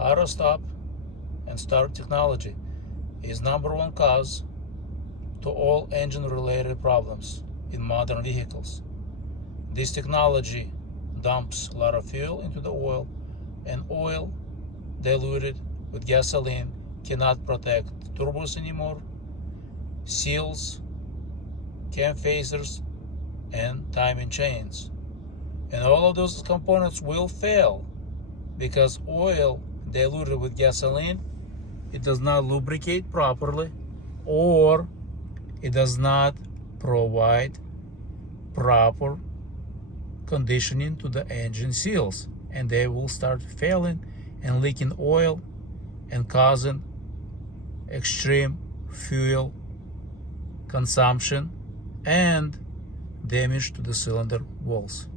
auto stop and start technology is number one cause to all engine-related problems in modern vehicles. This technology dumps a lot of fuel into the oil, and oil diluted with gasoline cannot protect turbos anymore, seals, cam phasers, and timing chains. And all of those components will fail because oil diluted with gasoline, it does not lubricate properly, or it does not provide proper conditioning to the engine seals, and they will start failing and leaking oil and causing extreme fuel consumption and damage to the cylinder walls.